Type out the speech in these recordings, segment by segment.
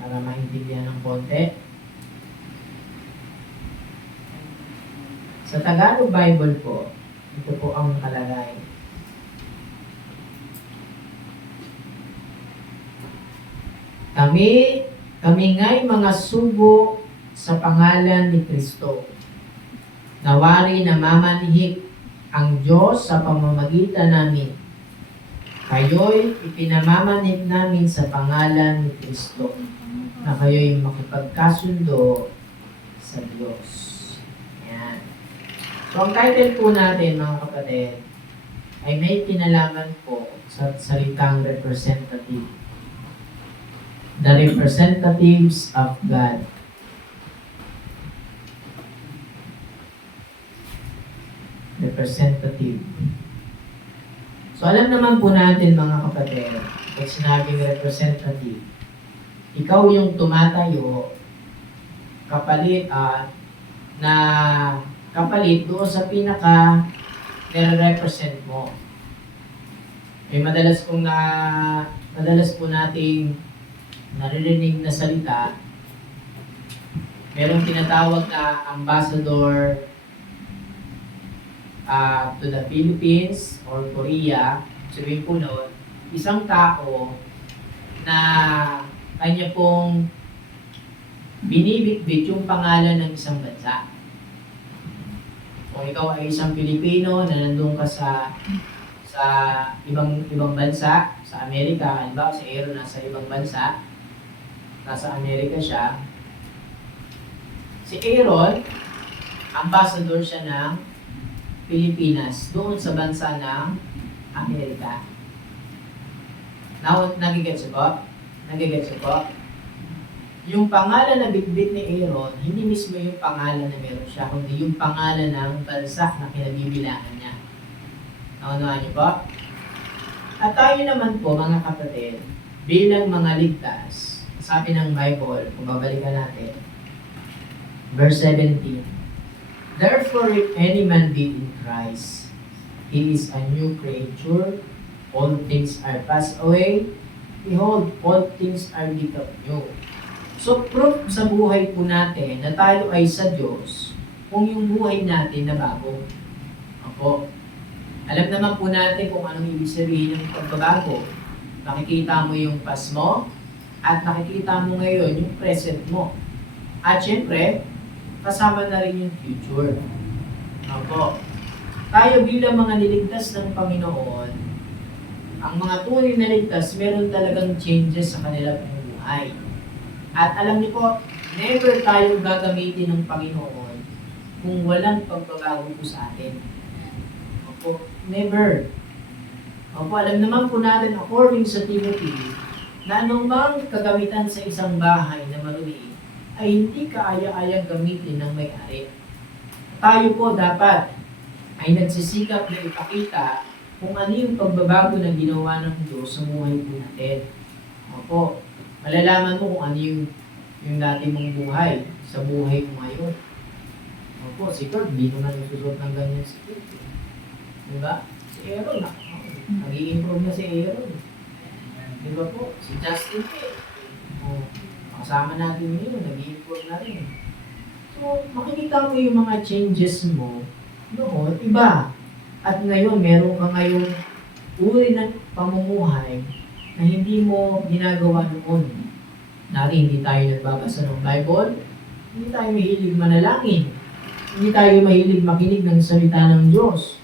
para maintindihan ng konti. Sa Tagalog Bible po, ito po ang nakalagay. Kami nga'y mga sugo sa pangalan ni Kristo. Nawari na mamanhik ang Diyos sa pamamagitan namin. Kayo'y ipinamamanhik namin sa pangalan ni Kristo, na kayo'y makipagkasundo sa Diyos. Yan. So, ang title po natin, mga kapatid, ay may kinalaman po sa salitang representative. The representatives of God. Representative. So, alam naman po natin, mga kapatid, pag sinabing representative, ikaw yung tumatayo kapalit doon sa pinaka nire-represent mo. Madalas po nating naririnig na salita, merong tinatawag na ambassador to the Philippines or Korea. Sabihin po noon, isang tao na kanya pong binibitbit yung pangalan ng isang bansa. Kung ikaw ay isang Pilipino na nandun ka sa ibang bansa, sa Amerika, halimbawa si Aaron nasa ibang bansa, nasa Amerika siya, si Aaron, ambassador siya ng Pilipinas doon sa bansa ng Amerika. Now, nagigets po? Yung pangalan na bitbit ni Aaron, hindi mismo yung pangalan na meron siya, kundi yung pangalan ng bansa na kinabibilangan niya. Naunahan niyo po? At tayo naman po, mga kapatid, bilang mga ligtas, sabi ng Bible, kung babalikan natin, verse 17, Therefore, if any man be in Christ, he is a new creature. All things are passed away. Behold, all things are become new. So, proof sa buhay po natin na tayo ay sa Diyos kung yung buhay natin na bago. Opo. Alam naman po natin kung anong ibig sabihin ng pagbabago. Nakikita mo yung past mo at nakikita mo ngayon yung present mo. At syempre, kasama na rin yung future. Opo. Tayo bilang mga niligtas ng Panginoon, ang mga tunay na ligtas, meron talagang changes sa kanilang buhay. At alam niyo po, never tayo gagamitin ng Panginoon kung walang pagbabago po sa atin. Opo. Never. Opo, alam naman po natin, according sa Timothy, na anumang kagamitan sa isang bahay na marumi, ay hindi kaaya-ayang gamitin ng may-ari. Tayo po dapat ay nagsisikap na ipakita kung ano yung pagbabago na ginawa ng Diyos sa buhay po natin. Opo, malalaman mo kung ano yung dati mong buhay sa buhay mo ngayon. Opo, si Kurt, di naman nagsusot ng ganyan si Kurt. Diba? Si Aaron, nag-i-improve na si Aaron. Diba po? Si Justin, kasama natin yun, nag-i-improve na rin. So, makikita mo yung mga changes mo noon, iba. At ngayon, meron ka ngayong uri ng pamumuhay na hindi mo ginagawa noon. Dati hindi tayo nagbabasa ng Bible, hindi tayo mahilig manalangin, hindi tayo mahilig makinig ng salita ng Diyos.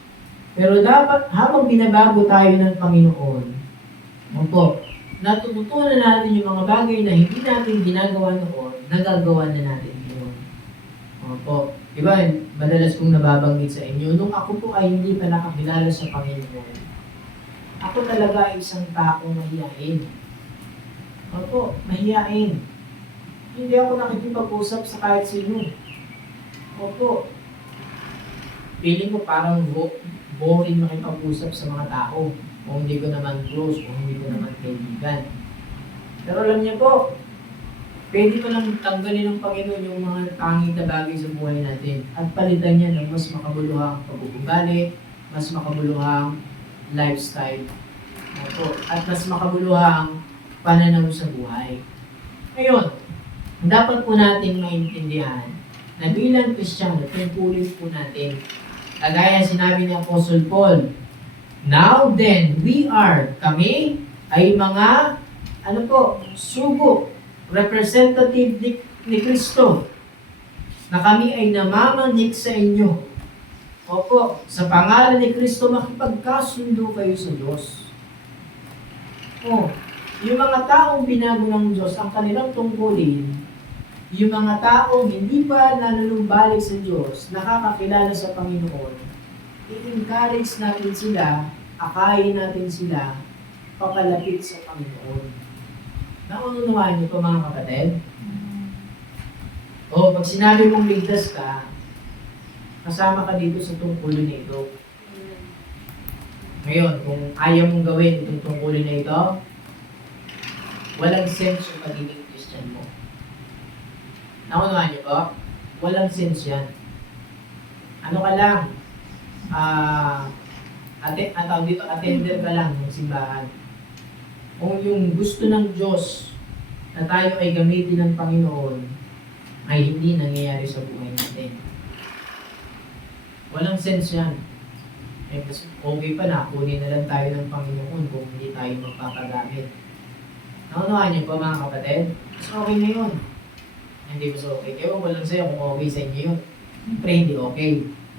Pero dapat, habang binabago tayo ng Panginoon, natututunan natin yung mga bagay na hindi natin ginagawa noon, nagagawa na natin ngayon. Opo. Diba, madalas kong nababanggit sa inyo, nung ako po ay hindi pa nakakilala sa Panginoon, ako talaga ay isang taong mahiyain. Opo, mahiyain. Hindi ako nakikipag-usap sa kahit sino. Opo. Feeling ko parang boring makipag-usap sa mga tao. Kung hindi ko naman close, kung hindi ko naman kaibigan. Pero alam niyo po, pwede ko lang tanggalin ng Panginoon yung mga pangit na bagay sa buhay natin at palitan niya ng mas makabuluhang pag-uugali, mas makabuluhang lifestyle. At mas makabuluhang pananaw sa buhay. Ngayon, dapat po natin maintindihan na bilang Kristiyano, tungkulin po natin. Kagaya sinabi ni Apostle Paul, now then, kami ay mga, sugo, representative ni Kristo, na kami ay namamanik sa inyo. Opo, sa pangalan ni Kristo, makipagkasundo kayo sa Diyos. Yung mga taong binago ng Diyos, ang kanilang tungkulin, yung mga taong hindi pa nanunumbalik sa Diyos, nakakakilala sa Panginoon, i-encourage natin sila, akayin natin sila, papalapit sa Panginoon. Naununawaan niyo po mga kapatid? Pag sinabi mong ligtas ka, kasama ka dito sa tungkulin na ito. Ngayon, kung ayaw mong gawin itong tungkulin na ito, walang sense yung pagiging Christian mo. Nakunahan niyo po? Walang sense yan. Ano ka lang? Attender ka lang ng simbahan. Kung yung gusto ng Diyos na tayo ay gamitin ng Panginoon, ay hindi nangyayari sa buhay natin. Walang sense yan. Okay pa na, kunin na lang tayo ng Panginoon kung hindi tayo magpapagamit. Naunahan niyo po mga kapatid? Mas okay na yun. Hindi mas okay. Ewan ko lang sa'yo kung okay sa inyo yun. Siyempre hindi okay.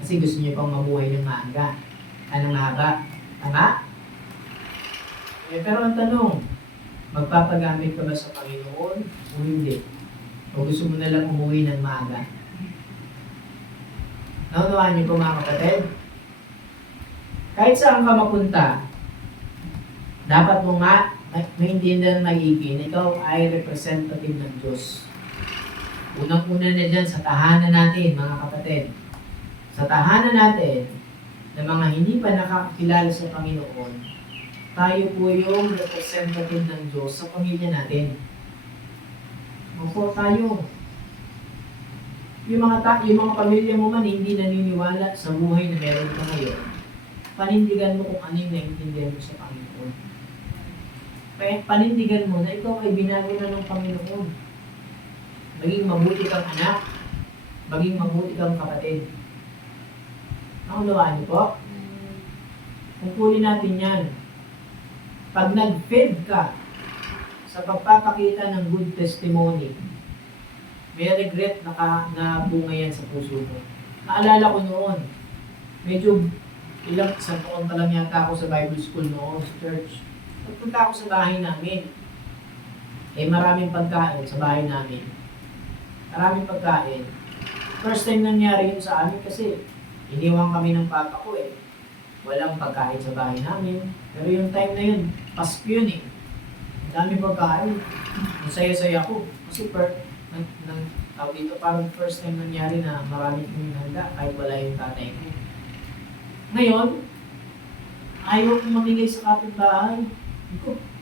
Kasi gusto niyo pang mabuhay ng maaga. Anong mahaba? Tama? Pero ang tanong, magpapagamit ka ba sa Panginoon o hindi? O gusto mo na lang umuwi ng maaga? Naunahan niyo po mga kapatid? Kahit saan ka mapunta, dapat mo maintindihan maigin, ikaw ay representative ng Diyos. Unang-una na dyan sa tahanan natin, mga kapatid. Sa tahanan natin, na mga hindi pa nakakakilala sa Panginoon, tayo po yung representative ng Diyos sa pamilya natin. Opo, tayo. Yung mga pamilya mo man hindi naniniwala sa buhay na meron ka ngayon, panindigan mo kung ano yung naiintindihan mo sa Panginoon. Panindigan mo na ikaw ay binago na ng Panginoon. Maging mabuti kang anak, maging mabuti kang kapatid. Naunawaan niyo po? Tungkulin natin yan. Pag nag-fed ka sa pagpapakita ng good testimony, may regret na bunga yan sa puso mo. Naalala ko noon, medyo isang taon pa lang yata ako sa Bible School noon, sa church. Nagpunta ako sa bahay namin. Maraming pagkain sa bahay namin. Maraming pagkain. First time nangyari yun sa amin kasi iniwan kami ng papa ko Walang pagkain sa bahay namin. Pero yung time na yun, Pasko yun Ang dami pagkain. Masaya-saya ko. Kasi tawag dito, parang first time nangyari na marami kong handa kahit wala yung tatay ko. Ngayon, ayaw kong mamigay sa kapitbahay.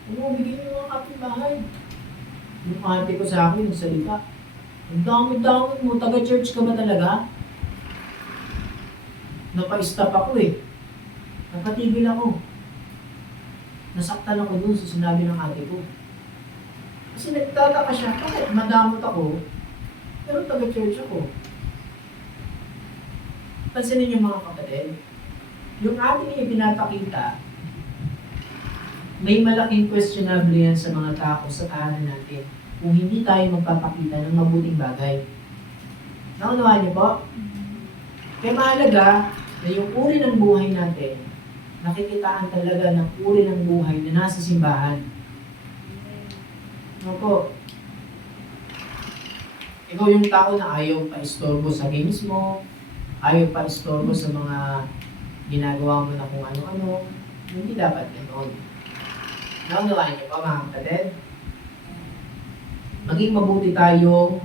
Bigyan niyo mga kapitbahay. Yung ate ko sa akin, nagsalita. Ang dami-dami mo, taga-church ka ba talaga? Napa-stop ako Napatigil ako. Nasaktan ako dun sa sinabi ng ate ko. Kasi nagtataka siya, bakit madamot ako, pero taga-church ako. Pansinin niyo mga kapatid, yung ating ipinapakita, may malaking questionable yan sa mga tao sa tahanan natin kung hindi tayo magpapakita ng mabuting bagay. Naunawaan niyo po? Kaya mahalaga na yung uri ng buhay natin, nakikitaan talaga ng uri ng buhay na nasa simbahan. Opo. Ikaw yung tao na ayaw pa-istorbo sa games mo, ayaw pa-istorbo sa mga ginagawa mo na kung ano-ano, hindi dapat ganoon. Naunawaan niyo pa mga kapatid? Maging mabuti tayong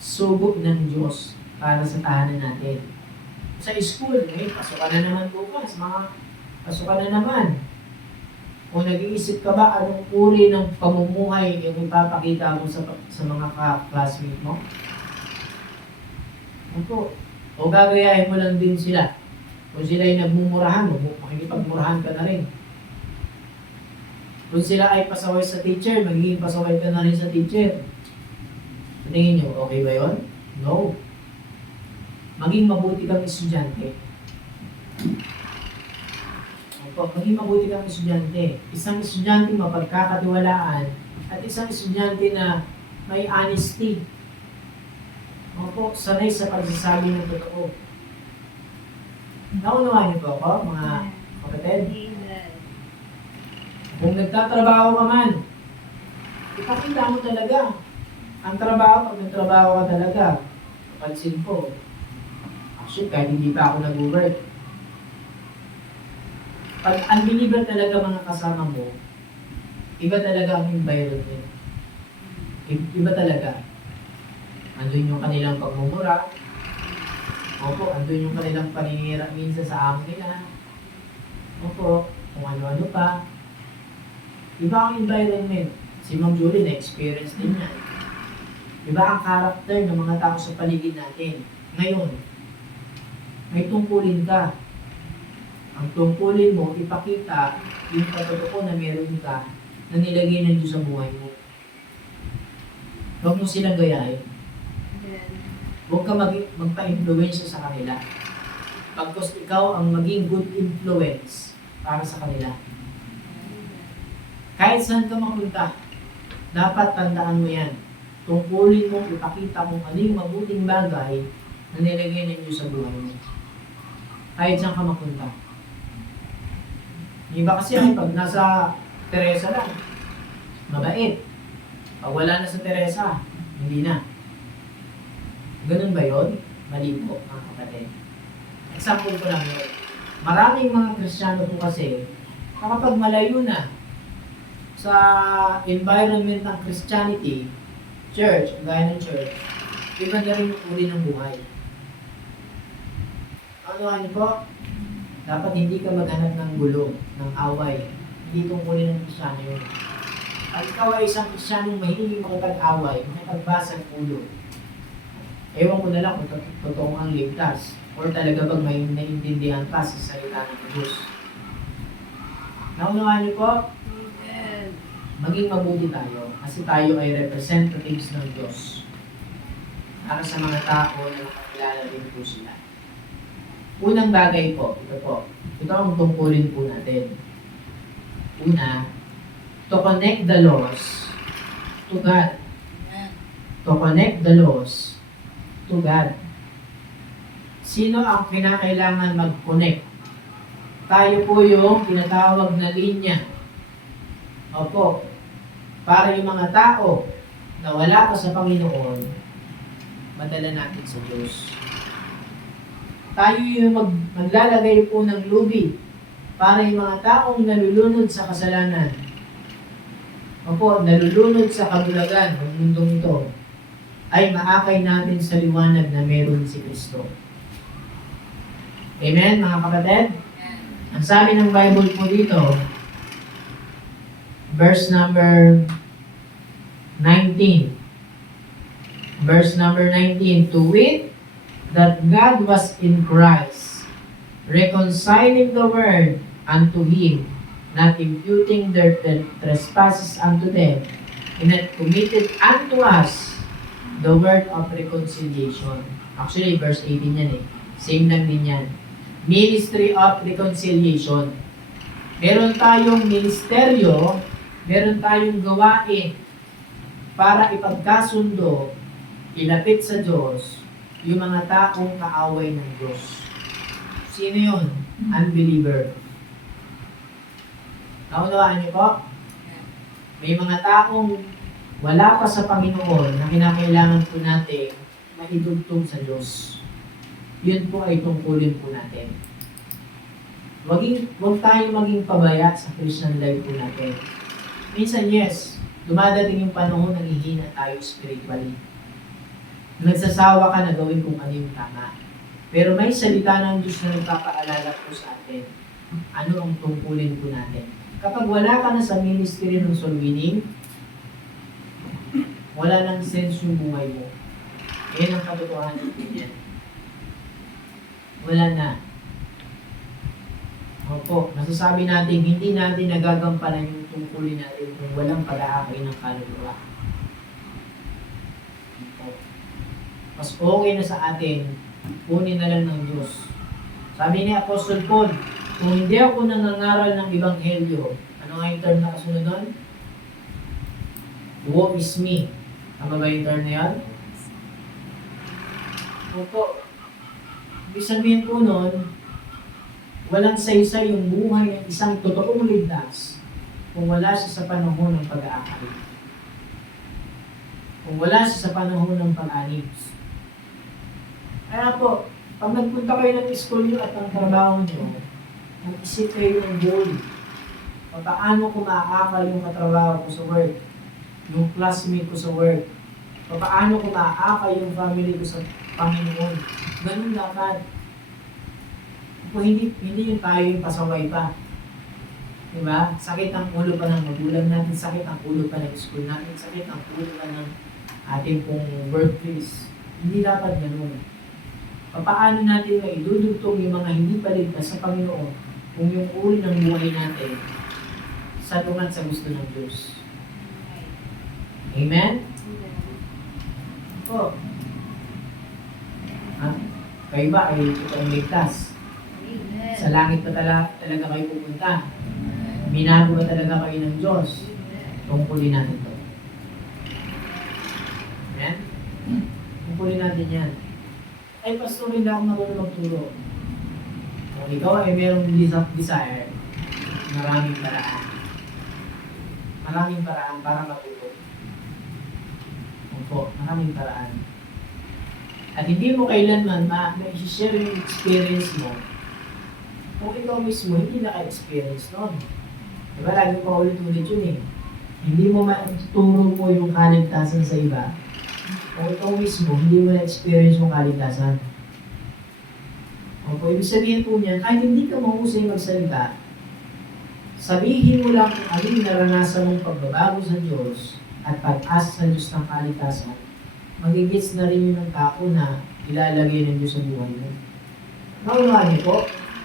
sugo ng Diyos para sa tahanan natin. Sa school, pasukan na naman bukas, pasukan na naman. Kung nag-iisip ka ba anong uri ng pamumuhay yung ipapakita mo sa mga classmate mo? Opo. O gagayahin mo lang din sila. Kung sila ay nagmumurahan, makikipagmurahan ka na rin. Kung sila ay pasaway sa teacher, magiging pasaway ka na rin sa teacher. Sa tingin nyo, okay ba yun? No. Maging mabuti kang estudyante. Opo, maging mabuti kang estudyante. Isang estudyante mapagkakatiwalaan at isang estudyante na may honesty. Opo, sanay sa pagsasabi ng totoo. Naunawaan niyo po ako, mga kapatid? Kung nagtatrabaho ka man, ipakita mo talaga. Ang trabaho, pag nagtrabaho ka talaga, pansin ko, actually, kahit hindi pa ako nag-work, pag unbeliever talaga mga kasama mo, iba talaga ang environment. Iba talaga. Andun yung kanilang pagmumura. Opo, andun yung kanilang paninira minsan sa amo nila. Opo, kung ano-ano pa. Iba ang environment. Si Ma'am Julie na-experience din yan. Iba ang karakter ng mga tao sa paligid natin. Ngayon, may tungkulin ka. Ang tungkulin mo, ipakita yung patotoo na meron ka na nilagay ng Diyos sa buhay mo. Huwag mo silang gayahin. Huwag ka magpa-influensya sa kanila. Pagkos ikaw ang maging good influence para sa kanila. Kahit saan ka mapunta, dapat tandaan mo yan. Tungkulin mo, ipakita mo ano yung mabuting bagay na nilagay ng Diyos sa buhay mo. Kahit saan ka mapunta. Iba kasi ay pag nasa Teresa lang, mabait. Pag wala na sa Teresa, hindi na. Ganun ba yun? Mali po, mga kapatid. Example ko lang yun. Maraming mga Kristiyano po kasi, kapag malayo na sa environment ng Christianity, church, gaya ng church, iba na rin yung uri ng buhay. Ano po? Dapat hindi ka maghanap ng gulo, ng away. Hindi itong uri ng Kristiyano yun. Pag ikaw ay isang Kristiyano mahilig makipag-away, makipagbasag ulo, ewan ko na lang kung totoo ang ligtas or talaga bang may naiintindihan ka sa salita ng Diyos. Naunawaan niyo po? Maging mabuti tayo kasi tayo ay representatives ng Diyos para sa mga tao na nakakilala rin po sila. Unang bagay po, ito po. Ito ang tungkulin po natin. Una, to connect the laws to God. To connect the laws to God. Sino ang kinakailangan mag-connect? Tayo po yung tinatawag na linya. Opo. Para yung mga tao na wala pa sa Panginoon, madala natin sa Diyos. Tayo yung maglalagay po ng lubi para yung mga taong nalulunod sa kasalanan, opo, nalulunod sa kabulagan ng mundong ito, ay maakay natin sa liwanag na meron si Kristo. Amen, mga kapatid? Ang sabi ng Bible po dito, verse number 19. Verse number 19, to wit, that God was in Christ, reconciling the world unto Him, not imputing their trespasses unto them, and had committed unto us the word of reconciliation. Actually, verse 18 yan eh. Same lang din yan. Ministry of reconciliation. Meron tayong ministeryo, meron tayong gawain para ipagkasundo, ilapit sa Diyos, yung mga taong kaaway ng Diyos. Sino yun? Unbeliever. Naunawaan niyo po? May mga taong wala pa sa Panginoon na kinakailangan po natin maitugtog sa Diyos. Yun po ay tungkulin po natin. Huwag tayong maging pabaya sa Christian life po natin. Minsan, yes, dumadating yung panahon na hihina tayo spiritually. Nagsasawa ka na gawin kung ano yung tama. Pero may salita ng Diyos na nagpapaalala po sa atin. Ano ang tungkulin po natin? Kapag wala ka na sa ministry ng soul winning, wala nang sense yung buhay mo. Yan ang katotohanan po yan. Wala na. Opo, masasabi natin, hindi natin nagagampanan yung tungkulin natin kung walang pag-aakay ng kaluluwa. Mas okay na sa atin, kunin na lang ng Diyos. Sabi ni Apostle Paul, kung hindi ako nangangaral ng Ebanghelyo, ano nga yung term na kasunod doon? Woe is me. Tama ba yung term na yan? Opo. Ibig sabihin po nun, walang saysay yung buhay ng isang totoong ligtas kung wala siya sa panahon ng pag-aakal. Kung wala siya sa panahon ng pag-anib. Kaya po, pag nagpunta kayo ng school nyo at ang trabaho nyo, mag-isip kayo ng goal. Paano ko maaakal yung katrabaho ko sa work, yung classmate ko sa work, paano ko maaakal yung family ko sa Panginoon. Ganun dapat. Kung hindi yung tayo yung pasaway pa. Diba? Sakit ang ulo pa ng magulang natin, sakit ang ulo pa ng school natin, sakit ang ulo pa ng ating pong workplace. Hindi dapat ganun. Paano natin maidudugtong yung mga hindi paligtas sa Panginoon kung yung uri ng buhay natin sa tungat sa gusto ng Diyos. Amen? Po. Ha? Kayo ba ay totoong ligtas? Sa langit pa talaga kayo pupunta? Binago ba talaga kayo ng Diyos? Tungkulin natin to. Amen? Tungkulin natin yan. Ay, pastor, hindi ako marunong magturo. Kung ikaw ay merong desire, maraming paraan. Maraming paraan para matulog. Opo, maraming paraan. At hindi mo kailanman ma-share yung experience mo kung ikaw mismo hindi naka-experience nun. Diba, lagi pa ulit-ulit yun eh. Hindi mo matuturo mo yung kaligtasan sa iba kung ikaw mismo hindi mo na-experience yung kaligtasan. Opo, ibig sabihin po niyan, kahit hindi ka mahusay magsalita, sabihin mo lang kung ano yung naranasan mong pagbabago sa Diyos at pag-asa sa Diyos ng kaligtasan, magigits na rin yun ng tao na ilalagay ng Diyos sa buhay mo. Naunawaan niyo po,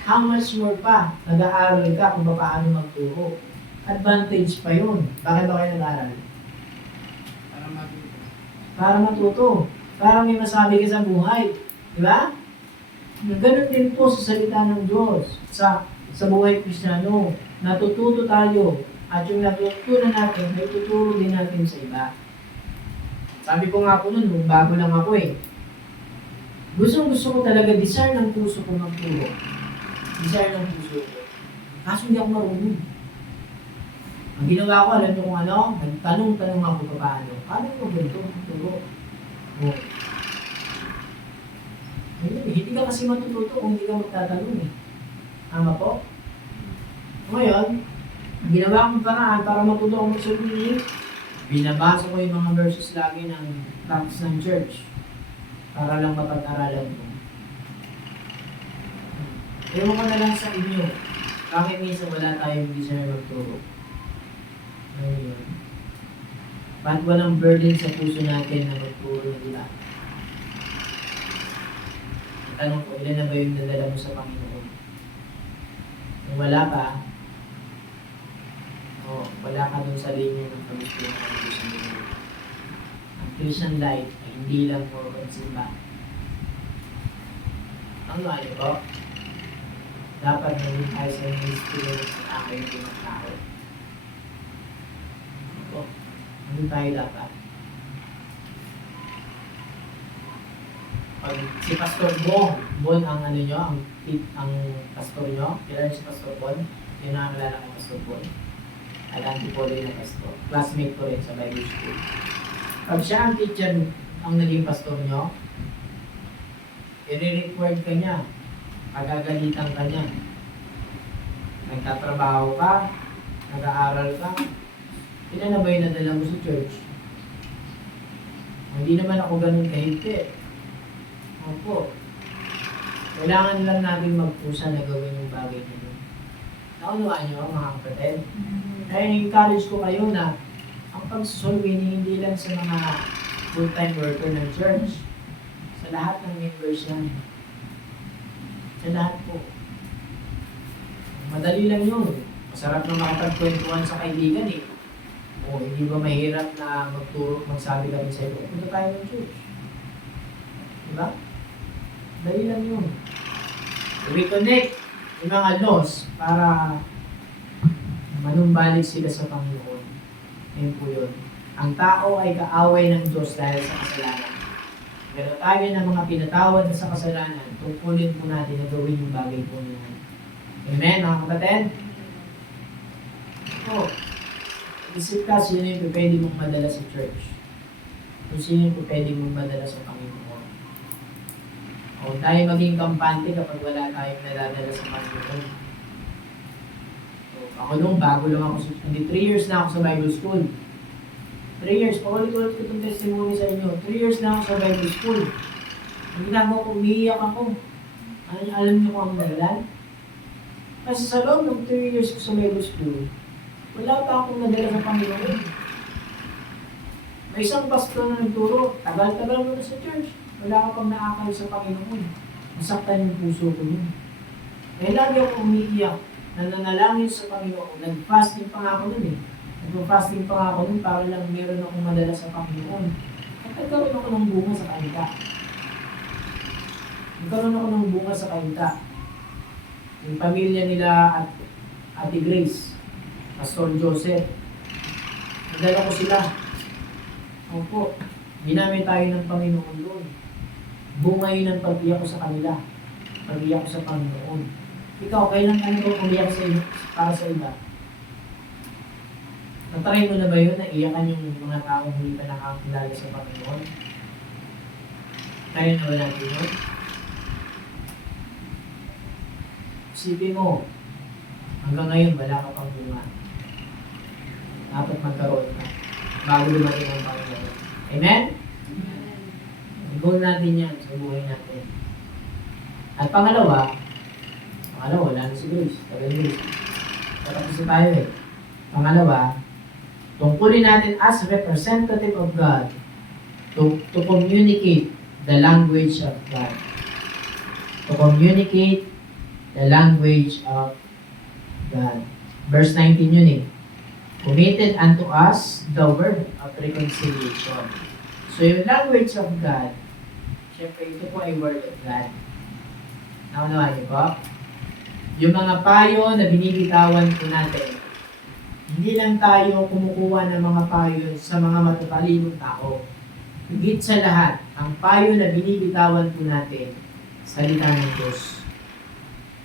how much more pa nag-aaral ka kung paano magturo. Advantage pa yun. Bakit ba kayo nag-aaral? Para matuto. Para may masabi ka sa buhay. Di ba? Ganun din po sa salita ng Diyos. Sa buhay Kristiyano. Natututo tayo. At yung natutunan natin, may tuturo din natin sa iba. Sabi ko nga po nun, bago lang ako eh. Gusto ko talaga, desire ng puso ko magturo. Desire ng puso ko. Kaso hindi ako marunong. Ang ginawa ko, alam niyo kung ano? Nagtanong-tanong ako paano. Paano ko ganito? Turo. Oh. Hindi ka kasi matututo kung hindi ka magtatanong eh. Tama po? Ngayon, ang ginawa kong paraan para matuto ako magsabi, binabasa ko yung mga verses lagi ng tracts ng church para lang mapag-aralan ko. Ewan ko na lang sa inyo, bakit minsan wala tayong desire magturo? Ayun. Ba't walang burden sa puso natin na magturo ng iba? Tanong ko, ilan na ba yung nadala mo sa Panginoon? Kung wala pa, wala ka dun sa linya ng kagustuhan ng Diyos sa mundo. Ang Christian life ay hindi lang for pagsimba. Ang ano ko, dapat naging tayo sa ministry sa akin yung mga tao. Ano tayo dapat? Pag si Pastor Bon ang ano nyo, ang pastor nyo, kilala si Pastor Bon, yun ang nakakilala ng Pastor Bon. Alam ko po rin na pastor. Classmate ko rin sa Bible School. Pag siya ang teacher, ang naging pastor nyo, i-required ka niya. Pagagalitan ka niya. Nagtatrabaho ka, nag-aaral ka. Ilan na ba yung nadala mo sa church? Hindi naman ako ganun kahigpit. Opo. Kailangan lang natin magpusa na gawin yung bagay na yun. Naunawaan nyo mga kapatid? Kaya encourage ko kayo na ang pagsusulwi hindi lang sa mga full-time worker ng church. Sa lahat ng members yan. Sa lahat po. Madali lang yun. Masarap na makapagkwentuhan sa kaibigan eh. O hindi ba mahirap na magturo, magsabi kami sa iyo, punta tayo ng church. Diba? Dali lang yun. Reconnect yung mga loss para manumbalik sila sa Panginoon. Ayun po yun. Ang tao ay kaaway ng Diyos dahil sa kasalanan. Pero tayo ng mga pinatawad na sa kasalanan, tungkulin po natin na gawin yung bagay po niya. Amen, mga kapatid? O, isip ka sino yung pwede mong madala sa church. Kung sino yung pwede mong madala sa Panginoon. O, tayo maging kampante kapag wala tayong nadadala sa Panginoon. O, ako nung bago lang ako, hindi 3 years na ako sa Bible School. 3 years, paulit-ulit ko itong testimony sa inyo. 3 years na ako sa Bible School. Ang ginagawa ko, umiiyak ako. Alam niyo kung ang dahilan? Kasi sa loob ng 3 years ko sa Bible School, wala pa akong nadala sa Panginoon. May isang pastor na nagturo, tagal-tagal mo na sa church. Wala ka pang naakal sa Panginoon. Masaktan yung puso ko yun. Eh lagi ako umiiyak, nananalangin sa Panginoon. Nag-fasting pa nga ako nun eh. Nag-fasting pa nga ako nun para lang meron akong madala sa Panginoon. At nagkaroon ako ng bunga sa kainta. Nagkaroon ako ng bunga sa kainta. Yung pamilya nila at Ate Grace, Pastor Joseph, nadala ko sila. Opo, ginamit tayo ng Panginoon doon. Bunga yun ang pag-iyak ko sa kanila. Pag-iyak ko sa Panginoon. Ikaw, kailan ka nito umiyak sa iyo, para sa iba? Natry mo na ba yun na iyakan yung mga taong hindi pa nakakilala sa Panginoon? Kaya na ba natin yun? Isipin mo, hanggang ngayon wala ka pang bunga. Dapat magkaroon ka bago dumating ang Panginoon. Amen? Goal natin yan sa buhay natin. At pangalawa, wala na si Grace. Sabi ni Grace. Tapos na tayo eh. Pangalawa, tungkulin natin as representative of God to communicate the language of God. To communicate the language of God. Verse 19 yun eh. Committed unto us the word of reconciliation. So yung language of God, syempre ito po ay word of God. Naunawa niyo po? Yung mga payo na binibitawan po natin, hindi lang tayo kumukuha ng mga payo sa mga matatalinong tao. Higit sa lahat, ang payo na binibitawan po natin, salita ng Diyos.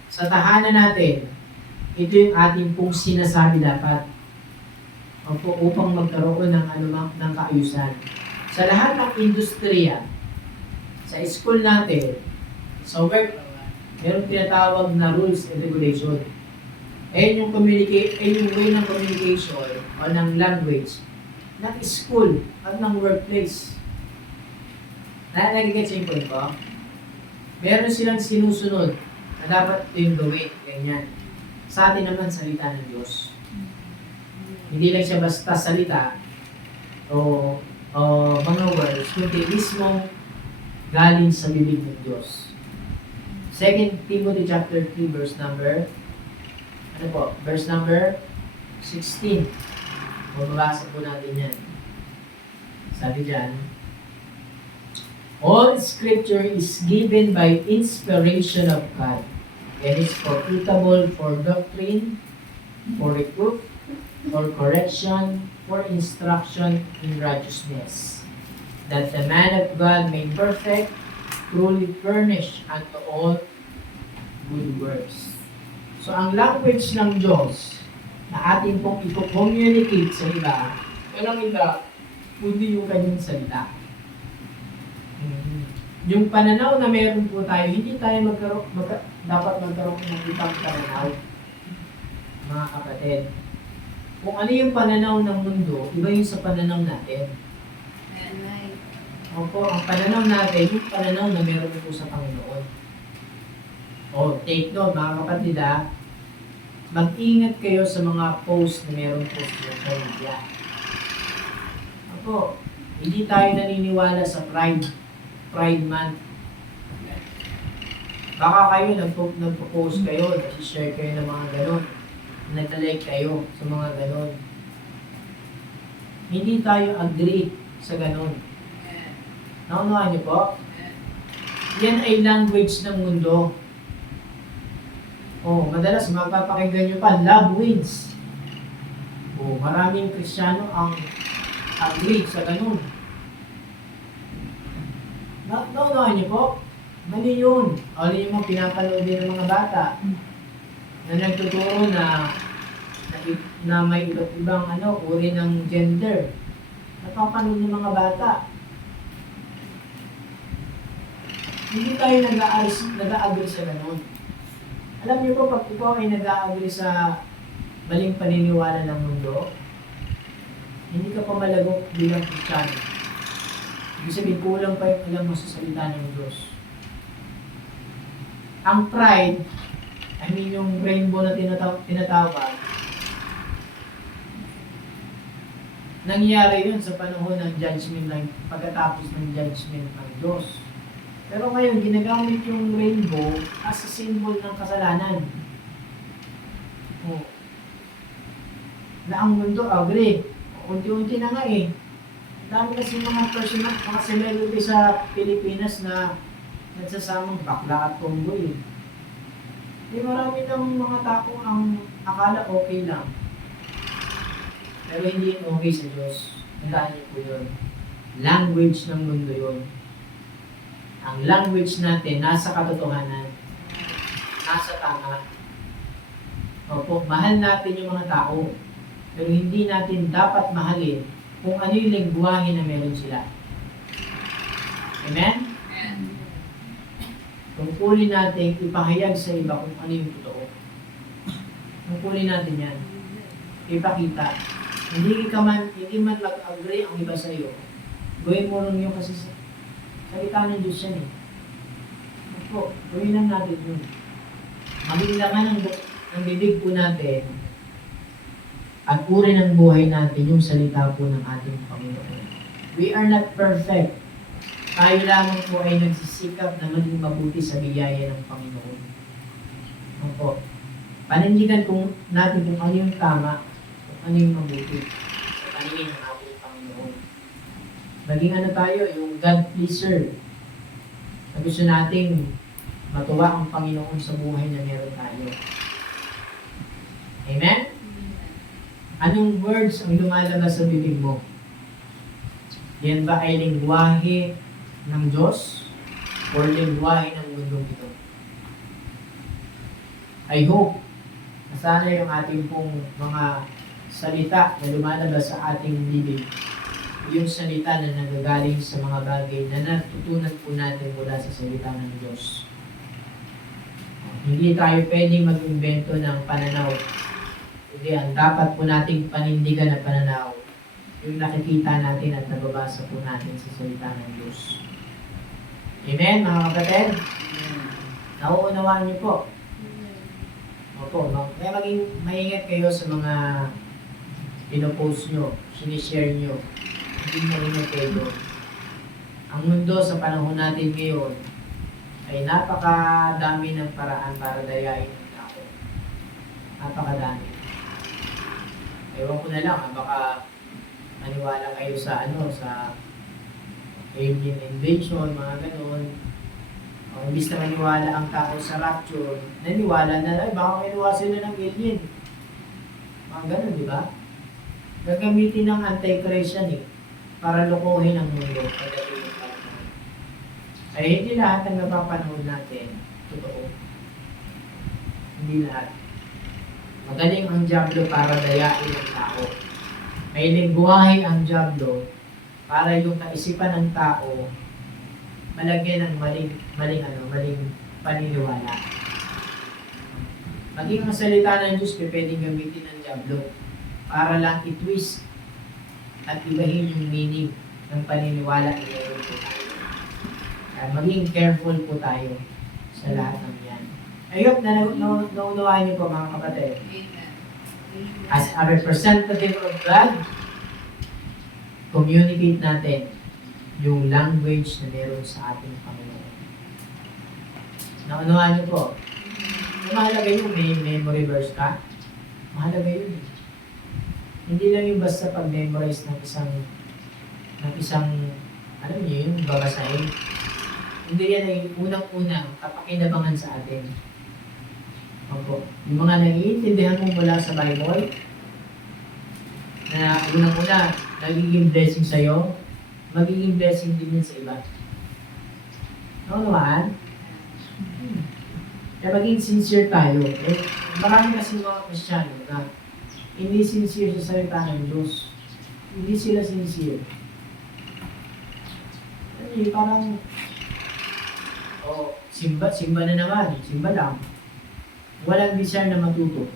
Sa tahanan natin, ito yung ating pong sinasabi dapat upang magkaroon ng ng kaayusan. Sa lahat ng industriya, sa school natin, sa work, meron tinatawag na rules and regulation. Ayun yung way ng communication o ng language ng school at ng workplace. Nagigets yung point ko? Meron silang sinusunod na dapat ito yung gawin, ganyan. Sa atin naman, salita ng Diyos. Hindi lang siya basta salita o mga words, kundi mismo galing sa bibig ng Diyos. 2 Timothy chapter 3 verse number 16. Mababasa po natin yan. Sabi dyan, all scripture is given by inspiration of God and is profitable for doctrine, for reproof, for correction, for instruction in righteousness, that the man of God may perfect, truly furnished unto all good works. So, ang language ng Diyos na atin pong i-communicate sa iba, walang iba, kundi yung kanyang salita. Yung pananaw na meron po tayo, hindi tayo dapat magkaroon ng ibang pananaw, mga kapatid. Kung ano yung pananaw ng mundo, iba yung sa pananaw natin. Opo, ang pananaw natin, yung pananaw na meron po sa Panginoon. Take note, mga kapatid mag-ingat kayo sa mga post na meron po sa social media. Opo, hindi tayo naniniwala sa Pride Month. Baka kayo nagpo-post kayo, nag-share kayo ng mga ganon. Nag-like kayo sa mga ganon. Hindi tayo agree sa ganon. Naunawaan niyo po? Yan ay language ng mundo. Oh, madalas mapapakinggan nyo pa, love wins. Oh, maraming Kristiyano ang agree sa ganun. Naunawan niyo po? Mali yun. Alin yung mga pinapanood din ng mga bata na nagtuturo na may iba't ibang uri ng gender. Napapanood ng mga bata. Hindi tayo nag-a-agree sa ganun. Alam niyo po, pag ikaw ay nag-a-agree sa maling paniniwala ng mundo, hindi ka pa malagok bilang Kristiyano. Ibig sabihin, kulang pa yung alam mo sa salita ng Diyos. Ang pride, yung rainbow na tinatawag, nangyari yun sa panahon ng judgment line, pagkatapos ng judgment ng Diyos. Pero ngayon, ginagamit yung rainbow as a symbol ng kasalanan. Oh. Na ang mundo, agree. Unti-unti na nga eh. Dami kasi mga personal, mga celebrity sa Pilipinas na nagsasamang bakla at tomboy. Di marami ng mga tao ang akala okay lang. Pero hindi yun okay sa Diyos. Tandaan niyo po yun. Language ng mundo yun. Ang language natin, nasa katotohanan. Nasa tama. Opo, mahal natin yung mga tao. Pero hindi natin dapat mahalin kung ano yung lengguwahe na meron sila. Amen? Tungkulin natin ipahayag sa iba kung ano yung totoo. Tungkulin natin yan. Ipakita. Hindi man mag-agree ang iba sa iyo. Gawin mo rin yung kasi salita ng Diyos yan eh. Opo, gawin lang natin yun. Maging laman ng bibig po natin at uri ng buhay natin yung salita po ng ating Panginoon. We are not perfect. Tayo lamang po ay nagsisikap na maging mabuti sa biyaya ng Panginoon. Opo. Panindigan natin kung ano yung tama, kung ano yung mabuti sa paningin ng ating Panginoon. Maging tayo, yung God pleaser. Na gusto nating matuwa ang Panginoon sa buhay na meron tayo. Amen? Anong words ang lumalabas sa bibig mo? Yan ba ay lingwahe ng Diyos o lingwahe ng mundong ito? I hope na sana yung ating pong mga salita na lumalabas sa ating bibig, yung salita na nagagaling sa mga bagay na natutunan po natin mula sa salita ng Diyos. Hindi tayo pwedeng mag-invento ng pananaw. Hindi, ang dapat po nating panindigan na pananaw yung nakikita natin at nababasa po natin sa salita ng Diyos. Amen, mga kapatid? Nauunawaan niyo po. Opo, kaya maging maingat kayo sa mga pinopost nyo, sinishare nyo. Hindi maingat kayo. Ang mundo sa panahon natin ngayon ay napakadami ng paraan para dayain ng tao. Napakadami. Ewan ko na lang, baka maniwala kayo sa sa alien invasion, mga ganun. Imbis na maniwala ang tao sa rapture, naniwala na, ay baka kinuha sila ng alien. Mga ganun, di ba? Gagamitin ng Antichrist yan para lokohin ang mundo. Ay hindi lahat ang napapanood natin, totoo. Hindi lahat. Magaling ang dyablo para dayain ang tao. May lingwahe ang dyablo para yung kaisipan ng tao malagyan ng maling paniniwala. Maging ang salita ng Diyos pwedeng gamitin ng dyablo para lang i-twist at ibahin yung meaning ng paniniwala na meron po tayo. Maging careful po tayo sa lahat ng yan. I hope na naunawaan niyo po, mga kapatid. As a representative of God, communicate natin yung language na meron sa ating Panginoon. Naunawaan niyo po. Mahalaga yun, may memory verse ka. Mahalaga yun. Hindi lang yung basta pag-memorize ng isang alam niyo yun, babasahin. Hindi yan ay unang-unang kapakinabangan sa atin. Opo. Yung mga naiintindihan mo mula sa Bible, na unang-una, nagiging blessing sa'yo, magiging blessing din yun sa iba. Ano naman? Kaya maging sincere tayo. Eh, marami kasi mga Kristyano na hindi sincere sa salita ng Diyos. Hindi sila sincere. Eh, parang, simba na naman. Simba lang. Walang desire na matuto.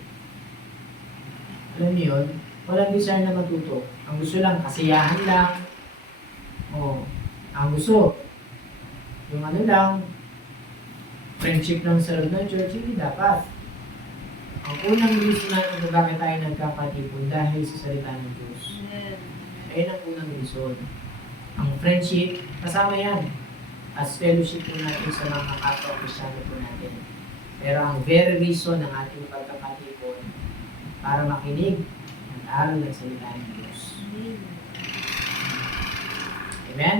Alam niyo yun? Walang desire na matuto. Ang gusto lang, kasiyahan lang. Ang gusto, yung ano lang, friendship lang sa loob ng church, hindi dapat. Ang unang reason natin kung bakit tayo nagkakatipon dahil sa salita ng Diyos. Ayun ang unang reason. Ang friendship, kasama yan. As fellowship po natin sa mga kapwa Kristyano po natin. Pero ang very reason ng ating pagkakatipon para makinig ng aral ng salita ng Diyos. Amen?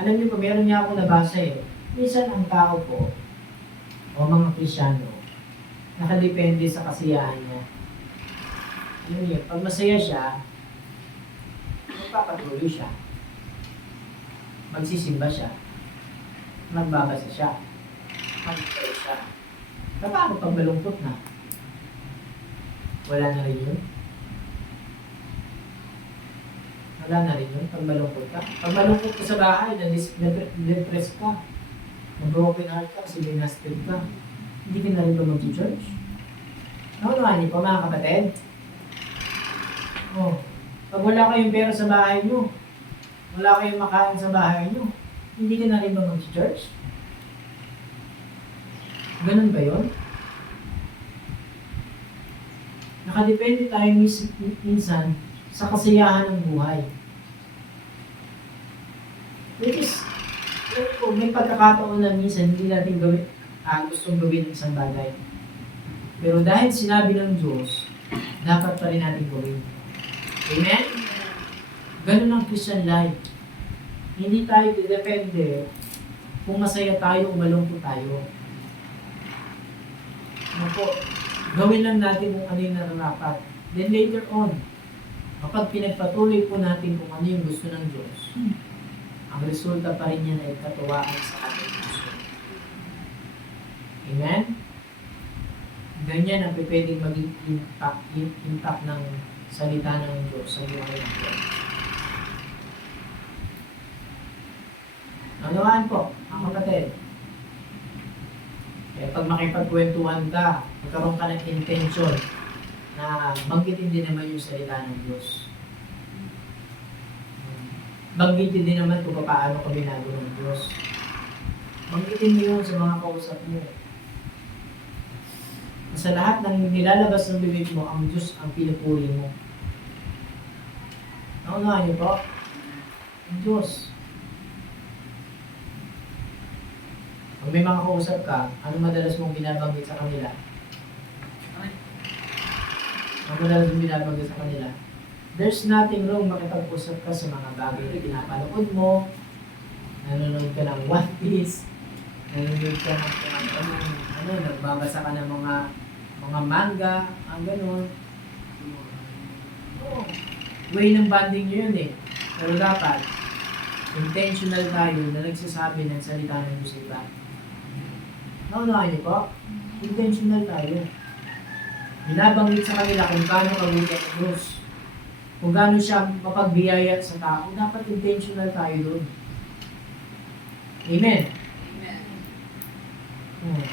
Alam niyo po, meron niya ako nabasa eh. Minsan ang tao po, o mga Kristyano, nakadepende sa kasiyahan niya. Alam niyo, pag masaya siya, magpapatuloy siya. Magsisimba siya. Magbabasa siya. Magpapatuloy siya. Paano pag malungkot na? Wala na rin yun? Wala na rin yun pag malungkot ka. Pag malungkot ka sa bahay, na-depress ka, na-broken heart ka, kasi binasted ka, hindi ka na rin ba mag-church? Naunahan niyo po mga kapatid? Pag wala kayong pera sa bahay niyo, wala kayong makain sa bahay niyo, hindi ka na rin ba mag-church? Ganun ba yun? Nakadepende tayo minsan sa kasiyahan ng buhay. Which is, may pagkakataon na minsan hindi natin gustong gawin ng isang bagay. Pero dahil sinabi ng Diyos, dapat pa rin natin gawin. Amen? Ganun ang Christian life. Hindi tayo depende kung masaya tayo o malungkot tayo. Gawin lang natin kung ano yung nararapat. Then later on, kapag pinagpatuloy po natin kung ano yung gusto ng Diyos, ang resulta pa rin yan ay katuwaan sa ating gusto. Amen? Ganyan ang pwedeng maging impact ng salita ng Diyos sa buhay ng Diyos. Naunawaan po, mga kapatid. Kaya pag makipagkwentuhan ka, magkaroon ka ng intention na banggitin din naman yung salita ng Diyos. Banggitin din naman kung paano ka binago ng Diyos. Banggitin mo yun sa mga kausap mo. Sa lahat ng nilalabas ng bibig mo, ang Diyos ang pinupuri mo. Naunahan niyo po? Ang Diyos. Pag may mga kausap ka, ano madalas mong binabanggit sa kanila? Ano madalas mong binabanggit sa kanila? There's nothing wrong makipag-usap ka sa mga bagay na pinapanood mo, nanonood ka ng One Piece, nanonood ka ng nagbabasa ka ng mga manga, ang gano'n. Way ng bonding nyo yun eh. Pero dapat, intentional tayo na nagsasabi ng salita ng Diyos iba. Naunahan niyo po? Intentional tayo. Binabanggit sa kanila kung gaano kabuti ang Diyos. Kung gaano siya mapagbiyaya sa tao, dapat intentional tayo doon. Amen? Amen.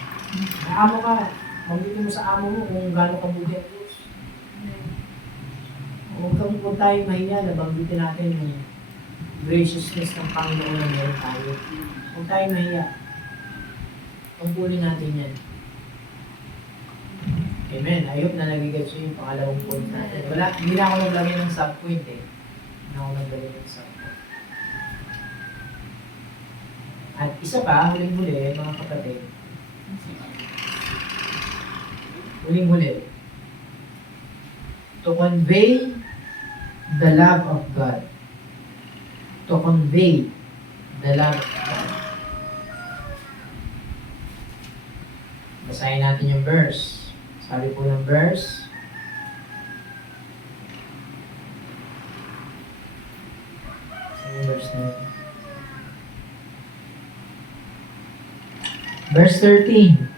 Naamo ka, banggitin mo sa amo mo kung gaano kabuti ang Diyos. Huwag tayo mahiya na banggitin natin yung graciousness ng Panginoon na meron tayo. Huwag tayo mahiya. Tungkulin natin yan. Amen. I hope na nagigets yung pangalawang point natin. Hindi na ako naglagay ng sub-point eh. Hindi na ako naglagay ng sub-point. At isa pa, huling-huli, mga kapatid. Huling-huli. To convey the love of God. To convey the love of God. Basahin natin yung verse. Sabi po ng verse, saan yung verse na yun? Verse 13,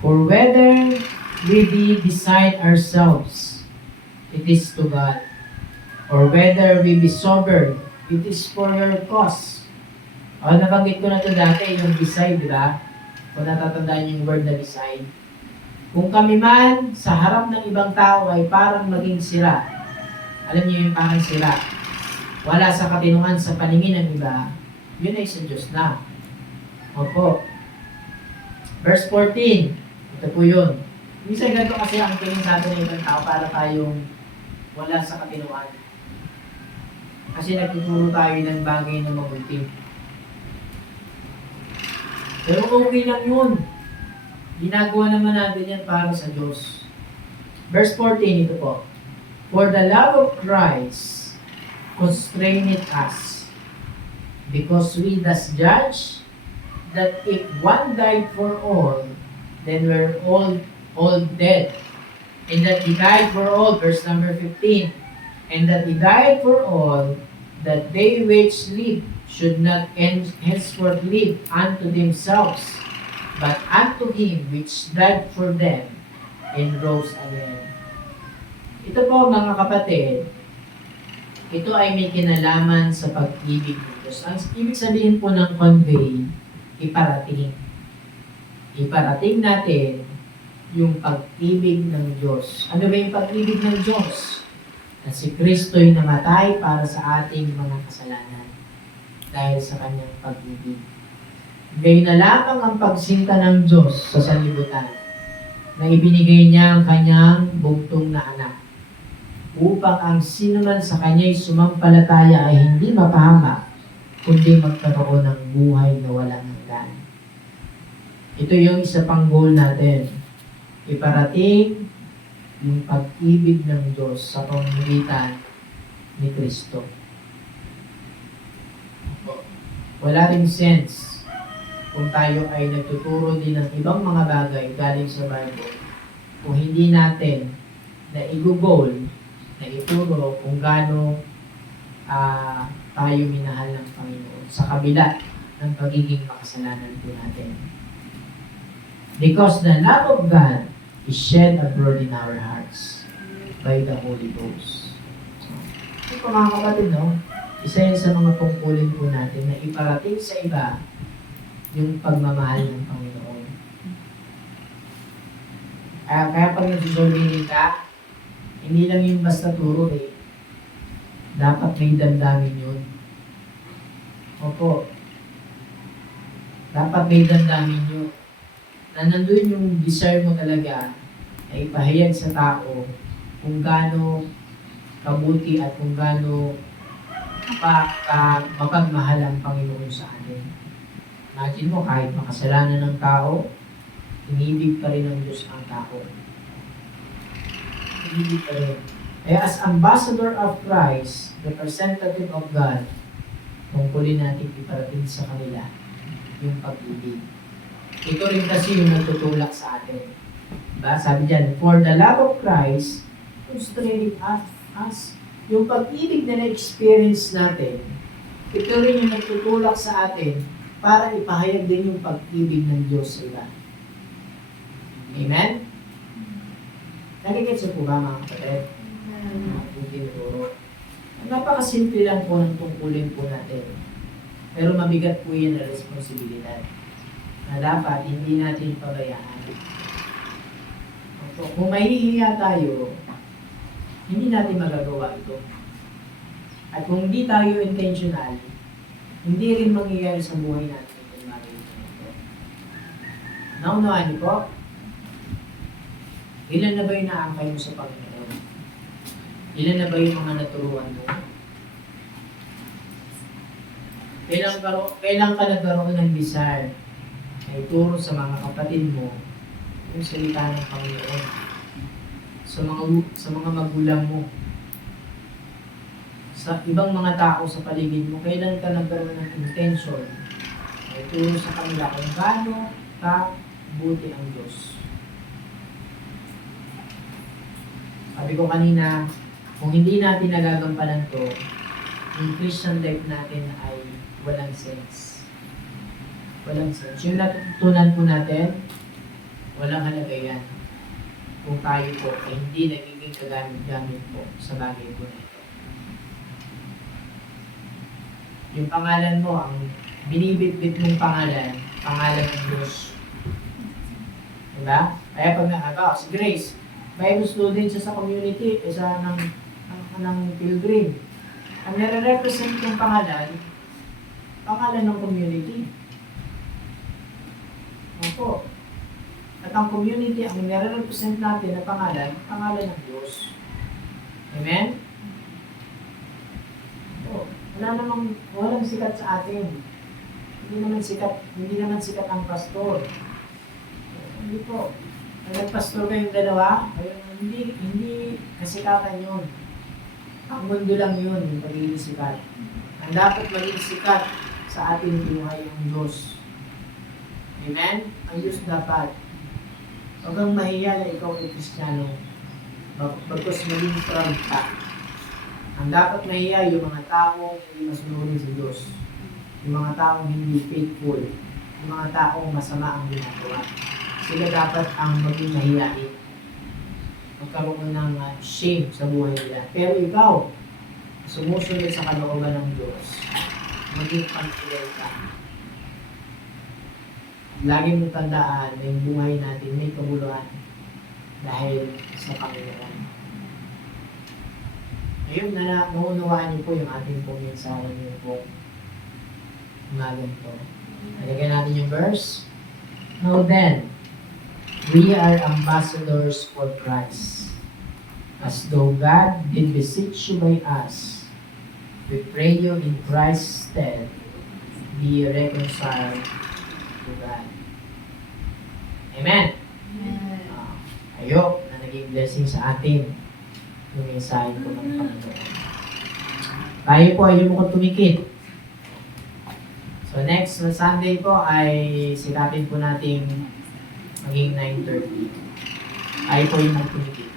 for whether we be beside ourselves, it is to God. Or whether we be sober, it is for your cause. Nabanggit ko na ito dati, yung beside, di ba? Kung natatandaan yung word na beside. Kung kami man sa harap ng ibang tao ay parang maging sira. Alam niyo yung parang sira. Wala sa katinuan sa paningin ng iba, yun ay sa Diyos na. Opo. Verse 14, ito po yun. Minsan ganito kasi ang tingin sa atin ng ibang tao para tayong wala sa katinuan. Kasi nagtuturo tayo ng bagay na mabuti. Pero okay lang yun. Ginagawa naman natin yan para sa Diyos. Verse 14, ito po. For the love of Christ constraineth us, because we thus judge that if one died for all, then we're all dead. And that He died for all, verse number 15. And that He died for all, that they which live should not henceforth live unto themselves, but unto Him which died for them and rose again. Ito po mga kapatid, ito ay may kinalaman sa pag-ibig ng Diyos. Ang ibig sabihin po ng convey, iparating. Iparating natin yung pag-ibig ng Diyos. Ano ba yung pag-ibig ng Diyos? Na si Kristo'y namatay para sa ating mga kasalanan dahil sa kanyang pag-ibig. Gayon na lamang ang pagsinta ng Diyos sa sanlibutan na ibinigay niya ang kanyang bugtong na anak upang ang sinuman sa kanya'y sumampalataya ay hindi mapahamak kundi magkaroon ng buhay na walang hanggan. Ito yung isa pang goal natin. Iparating yung pag-ibig ng Diyos sa pamamagitan ni Kristo. Wala ring sense kung tayo ay nagtuturo din ng ibang mga bagay galing sa Bible kung hindi natin na i-goal, na ituro kung gaano tayo minahal ng Panginoon sa kabila ng pagiging makasalanan po natin. Because the love of God is shed abroad in our hearts by the Holy Ghost. Ito mga kapatid, no? Isa yan sa mga tungkulin po natin na iparating sa iba yung pagmamahal ng Panginoon. Kaya pag nagsusulbinin ka, hindi lang yung basta turo eh. Dapat may damdamin yun. Opo. Dapat may damdamin yun. Na nandun yung desire mo talaga na ipahayag sa tao kung gaano kabuti at kung gaano mapagmahal ang Panginoon sa atin. Imagine mo, kahit makasalanan ng tao, inibig pa rin ng Diyos ang tao. Inibig pa rin. Kaya as ambassador of Christ, representative of God, tungkulin natin iparating sa kanila yung pag-ibig. Ito rin kasi yung nagtutulak sa atin. Diba? Sabi dyan, for the love of Christ, constraining us. Yung pag-ibig na na-experience natin, ito rin yung nagtutulak sa atin para ipahayag din yung pag-ibig ng Diyos sa iba. Amen? Nagigets po ba mga kapatid? Napakasimple lang po ng tungkulin po natin. Pero mabigat po yan na responsibilidad na dapat hindi natin pabayaan. Kung mahihiya tayo, hindi natin magagawa ito. At kung hindi tayo intentional, hindi rin mangyayari sa buhay natin itong bagay ito. Naunawaan niyo po? Ilan na ba yung naangkay mo sa Panginoon? Ilan na ba yung mga naturuan mo? Kailan ka nagkaroon ng desire na ituro sa mga kapatid mo yung salita ng Panginoon? Sa mga magulang mo, sa ibang mga tao sa paligid mo, kailan ka nagkaroon ng intention na ituro sa kanila kung gaano ka buti ang Diyos? Sabi ko kanina, kung hindi natin nagagampanan to, yung Christian life natin ay walang sense. Walang sense. Yung natutunan po natin, walang halaga yan. Kung tayo po ay hindi nagiging kagamit-gamit po sa bagay po na ito. Yung pangalan mo, ang binibitbit mong pangalan, pangalan ng Diyos. Diba? Kaya pag nakagawa, si Grace, Bible student siya sa community, isa ng pilgrim. Ang nare-represent yung pangalan ng community. Opo. At ang community, ang nare-represent natin na pangalan ng Diyos. Amen? O, walang sikat sa atin. Hindi naman sikat ang pastor. Hindi po. Nagpastor kayong dalawa, hindi kasikatan yun. Ang mundo lang yun, yung pagiging sikat. Ang dapat maging sikat sa ating buhay ang Diyos. Amen? Ang Diyos dapat. Huwag kang mahiya na ikaw ay Kristiyano. Bagkus maging proud ka. Ang dapat mahiya yung mga taong hindi masunurin sa Diyos. Yung mga taong hindi faithful. Yung mga taong masama ang ginagawa. Sila dapat ang maging mahiyain. Magkaroon ng shame sa buhay nila. Pero ikaw, sumusunod sa kalooban ng Diyos. Maging pangkilay ka. Lagi mong tandaan na yung buhay natin may kabuluhan dahil sa Panginoon. Ngayon na naunawaan niyo po yung ating pong mensahe niyo po. Umagang to. Nalagyan natin yung verse. Now then, we are ambassadors for Christ. As though God did beseech you by us, we pray you in Christ's stead, be reconciled to God. Amen? Ayok na naging blessing sa atin yung mensahe po ng Panginoon. Tayo po ay lumukod tumikit. So next na Sunday po ay sikapin po natin maging 9:30. Tayo po yung magtumikit.